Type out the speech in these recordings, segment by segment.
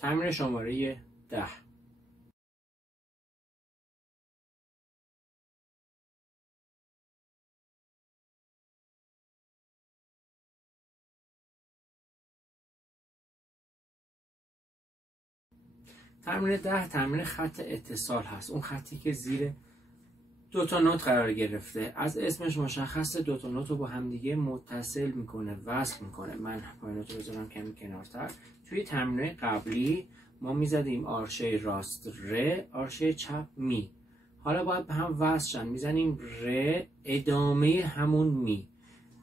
تمرین شماره 10. تمرین 10 تمرین خط اتصال هست، اون خطی که زیر دو تا نوت قرار گرفته. از اسمش مشخصه دو تا نوت رو با همدیگه متصل میکنه، وصل میکنه. من پایینات رو بذارم کمی کنارتر. توی تمرین قبلی ما میزدیم آرشه راست ر، آرشه چپ می. حالا باید به هم وصل شن. میزنیم ر ادامه همون می،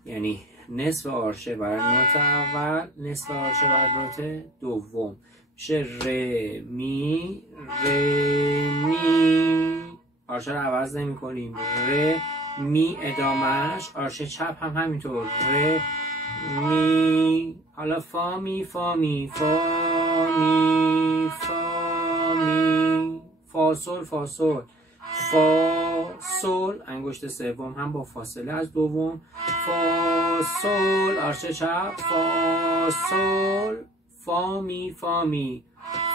یعنی نصف آرشه بر نوت اول، نصف آرشه بر نوت دوم. میشه ر می ر می. آرشه رو عوض نمی کنیم. ر می ادامهش. آرشه چپ هم همینطور ر می. حالا فا می فا می فا می فا می فا سل فا سل فا سل. انگشت سوم هم با فاصله از دوم. فا سل آرشه چپ. فا سل فا می فا می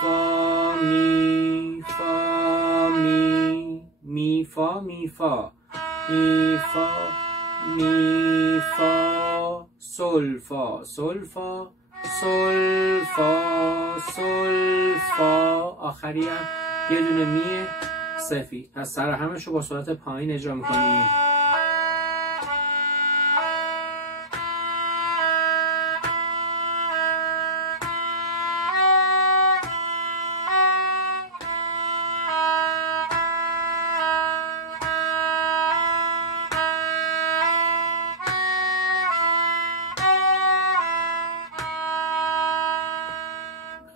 فا می فا می می فا می فا می فا می فا سل فا سل فا سل فا سل فا. آخری هم یه دونه می سفید. پس سر همش رو با صورت پایین اجرا میکنیم.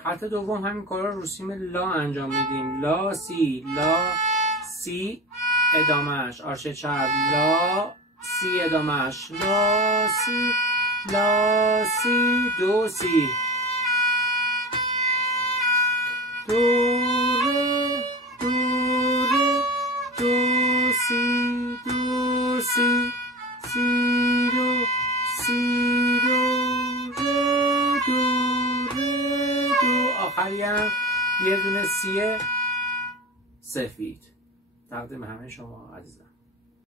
خط دوم همین کارا رو سیم لا انجام میدیم. لا سی لا سی ادامهش. آرشه چپ لا سی ادامهش. لا سی لا سی دو سی دو ره دو ره دو سی دو سی سی دو سی دو ره دو ره دو. آخری هم یه دونه سی سفید. تقدیم همه شما عزیزان.